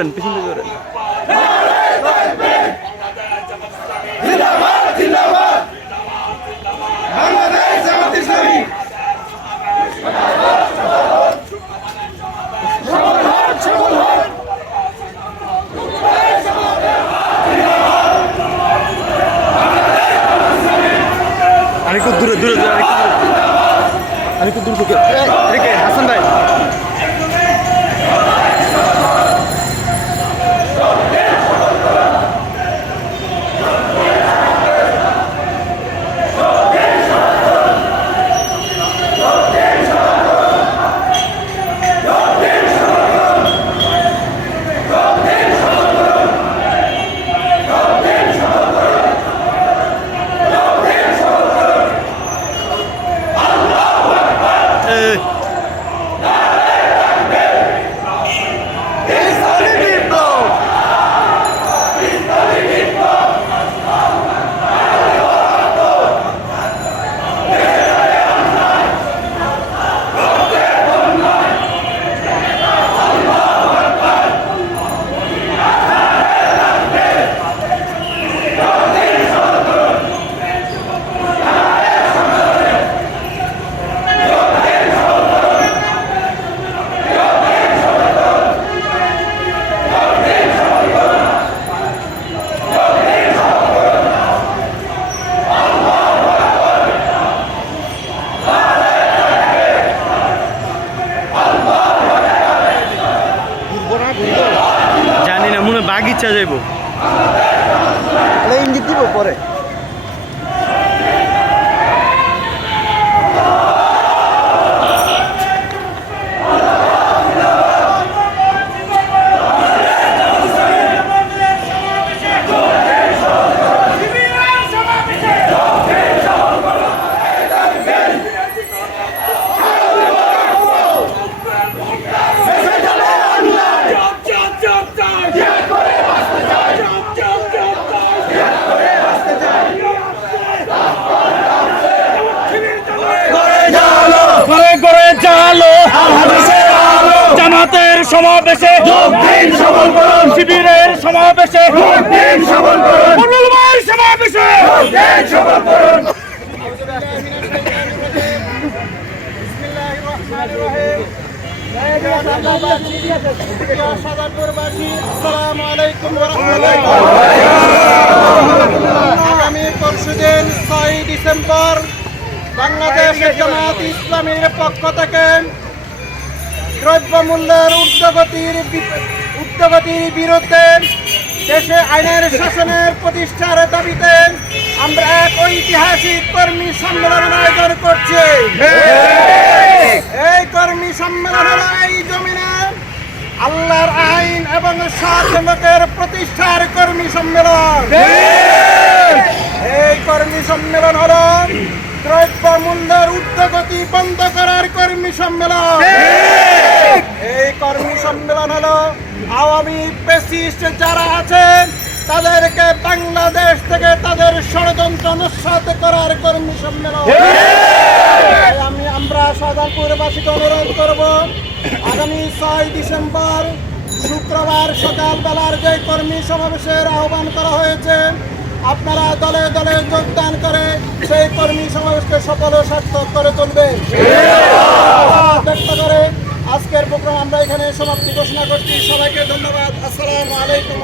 করেন, পিছন থেকে করেন। আরেকটু দূরে দূরে আরেকটু দূর থেকে হাসান ভাই। জানি না, মনে বাগিচা যাইব, ইঙ্গিত দিব পরে। জামাতের সমাবেশে শিবিরের সমাবেশে সমাবেশে আগামী পরশুদিন 6 ডিসেম্বর বাংলাদেশ জামাত ইসলামীর পক্ষ থেকে দ্রব্যমূল্যের ঊর্ধ্বগতির বিরুদ্ধে দেশে আইনের শাসনের প্রতিষ্ঠার দাবিতে আমরা এক ঐতিহাসিক কর্মী সম্মেলনের আয়োজন করছি। এই কর্মী সম্মেলন হল এই জমিনে আল্লাহর আইন এবং সৎ লোকের প্রতিষ্ঠার কর্মী সম্মেলন। এই কর্মী সম্মেলন হল দ্রব্যমূল্যের ঊর্ধ্বগতি বন্ধ করার কর্মী সম্মেলন। এই কর্মী সম্মেলন হলো আওয়ামী ফ্যাসিস্ট যারা আছেন তাদেরকে বাংলাদেশ থেকে তাদের ষড়যন্ত্র নস্যাৎ করার কর্মী সম্মেলন। আমরা শাহজাহানপুরবাসীকে অনুরোধ করব, আগামী 6 ডিসেম্বর শুক্রবার সকালবেলার যে কর্মী সমাবেশের আহ্বান করা হয়েছে, আপনারা দলে দলে যোগদান করে সেই কর্মী সমাবেশকে সফল ও সার্থক করে তুলবেন। ব্যক্ত করে আজকের প্রোগ্রাম আমরা এখানে সমাপ্তি ঘোষণা করছি। সবাইকে ধন্যবাদ। আসসালামু আলাইকুম।